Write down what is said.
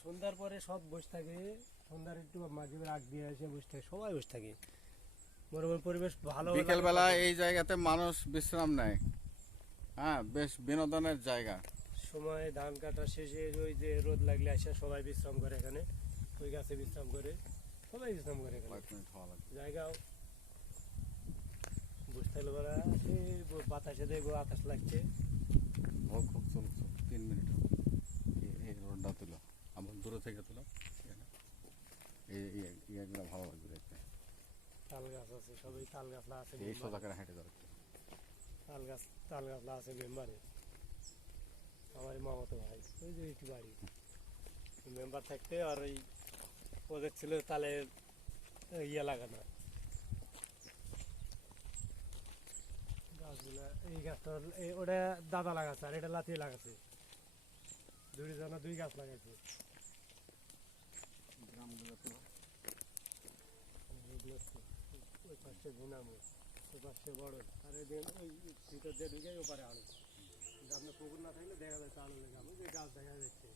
সন্ধ্যার পরে সব বসে থাকে, সন্ধ্যার একটু মাঝে আগ দিয়ে এসে বসে থাকে, সবাই বসে থাকে। মনোরম পরিবেশ ভালো। বিকেলবেলা এই জায়গাতে মানুষ বিশ্রাম নেয়। হ্যাঁ, বেশ বিনোদনের জায়গা। সময় ধান কাটা শেষে ওই যে রোদ লাগলে আসে সবাই বিশ্রাম করে এখানে, ওই গাছে বিশ্রাম করে, সবাই বিশ্রাম করে এখানে। জায়গাও বসে থাকলে বলা বাতাসে দেখবো, বাতাস লাগছে। খুব চলছে 3 মিনিট এই রোডটা তুলো, আমার দূরে থেকে তুলো। এইগুলো ভালো লাগবে দেখতে। তাল গাছ আছে, সবাই তাল গাছলা আছে, এই সোজা করে হেঁটে যাবে। তাল গাছলা আছে মেম্বারে। আমার মামাতো ভাই, ওই যে একটু বাড়ি মেম্বার থাকতে আর ওই প্রজেক্ট ছিল তালে ইয়ে লাগানো গাছগুলা। এই গাছটা ওটা দাদা লাগাচ্ছে আর এটা লাতিয়ে লাগাচ্ছে, দুই গাছ লাগাইছে। ওই পাশে ঘুনামো, ওই পাশে বড়, আর ওই ভিতর দিয়ে ঢুকে ওপারে আলু। গ্রামে পুকুর না থাকলে দেখা যাচ্ছে আলু লেগে, যে গাছ দেখা যাচ্ছে।